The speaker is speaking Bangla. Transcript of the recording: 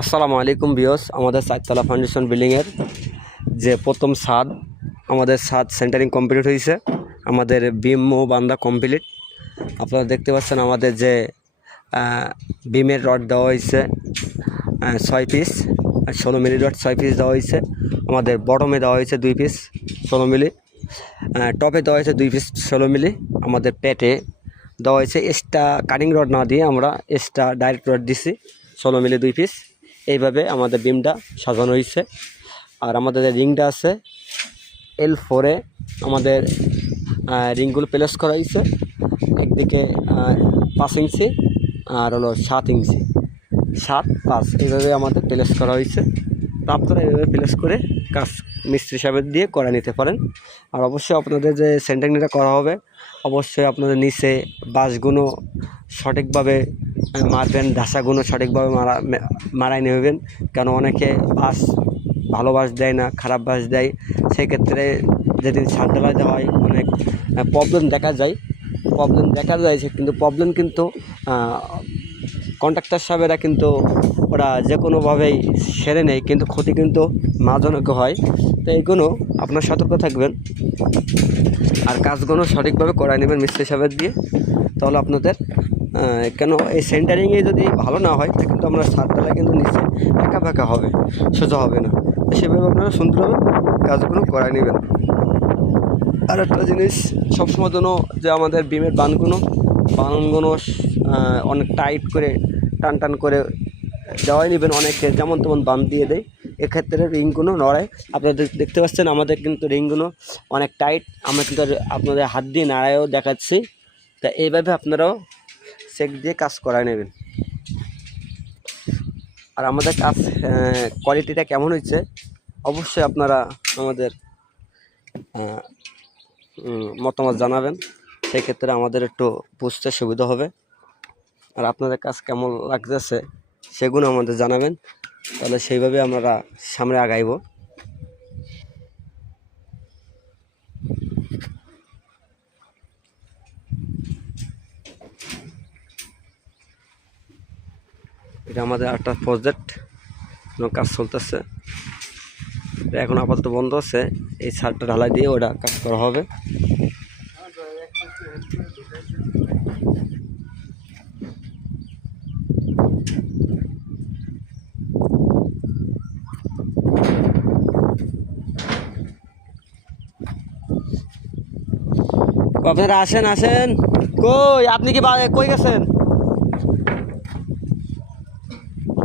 আসসালামু আলাইকুম ভিউয়ার্স, আমাদের চারতলা ফাউন্ডেশন বিল্ডিংয়ের যে প্রথম ছাদ, আমাদের ছাদ সেন্টারিং কমপ্লিট হয়েছে। আমাদের বিম ও বান্দা কমপ্লিট। আপনারা দেখতে পাচ্ছেন আমাদের যে বিমের রড দেওয়া হয়েছে 6 পিস, 16 মিলি রড 6 পিস দেওয়া হয়েছে। আমাদের বটমে দেওয়া হয়েছে 2 পিস 16 মিলি, টপে দেওয়া হয়েছে 2 পিস 16 মিলি। আমাদের পেটে দেওয়া হয়েছে এক্সট্রা কাটিং রড না দিয়ে আমরা এক্সট্রা ডাইরেক্ট রড দিছি 16 মিলি 2 পিস। এইভাবে আমাদের বিমটা সাজানো হয়েছে। আর আমাদের যে রিংটা আছে L4-এ আমাদের রিংগুলো প্লেস করা হয়েছে। একদিকে 5 ইঞ্চি আর হলো 7 ইঞ্চি, 7, 5 এইভাবে আমাদের প্লেস করা হয়েছে। তো আপনারা এইভাবে প্লেস করে কাজ মিস্ত্রি সাহেব দিয়ে করে নিতে পারেন। আর অবশ্যই আপনাদের যে সেন্টারিংটা করা হবে, অবশ্যই আপনাদের নিচে বাঁশগুলো সঠিকভাবে মারবেন, ঢাসাগুলো সঠিকভাবে মারাই নেবেন। কেন অনেকে বাঁশ ভালো বাঁশ দেয় না, খারাপ বাঁশ দেয়। সেক্ষেত্রে যেদিন ছাদ ঢালাইতে হয় অনেক প্রবলেম দেখা যায় কিন্তু প্রবলেম কিন্তু কন্ট্রাক্টর সাহেবেরা কিন্তু ওরা যে কোনোভাবেই সেরে নেয়, কিন্তু ক্ষতি কিন্তু মাঝজনক হয়। তো এইগুলো আপনার সতর্ক থাকবেন আর কাজগুলো সঠিকভাবে করাই নেবেন মিস্ত্রি সাহেবের দিয়ে। তাহলে আপনাদের কেন এই সেন্টারিংয়ে যদি ভালো না হয় তা কিন্তু আমরা ছাদতলায় কিন্তু নিচে একা হবে, সোজা হবে না। সেভাবে আপনারা সুন্দরভাবে কাজগুলো করাই নেবেন। আর একটা জিনিস সবসময় জন্য যে আমাদের বিমের বানগুলো অনেক টাইট করে টান করে দেওয়াই নেবেন। অনেকে যেমন তেমন বান দিয়ে দেয়, এক্ষেত্রে রিংগুলো নড়ায়। আপনারা দেখতে পাচ্ছেন আমাদের কিন্তু রিংগুলো অনেক টাইট। আমরা কিন্তু আপনাদের হাত দিয়ে নাড়ায়ও দেখাচ্ছি। তা এইভাবে আপনারাও চেক দিয়ে কাজ করায় নেবেন। আর আমাদের কাজ কোয়ালিটিটা কেমন হয়েছে অবশ্যই আপনারা আমাদের মতামত জানাবেন। সেই ক্ষেত্রে আমাদের একটু বুঝতে সুবিধা হবে। আর আপনাদের কাজ কেমন লাগতেছে সেগুলো আমাদের জানাবেন, তাহলে সেইভাবে আমরা সামনে আগাইব। এটা আমাদের একটা প্রজেক্ট কাজ চলতেছে, এখন আপাতত বন্ধ আছে। এই ছাদটা ঢালাই দিয়ে ওটা কাজ করা হবে। আপনারা আসেন, কই আপনি কি কই গেছেন?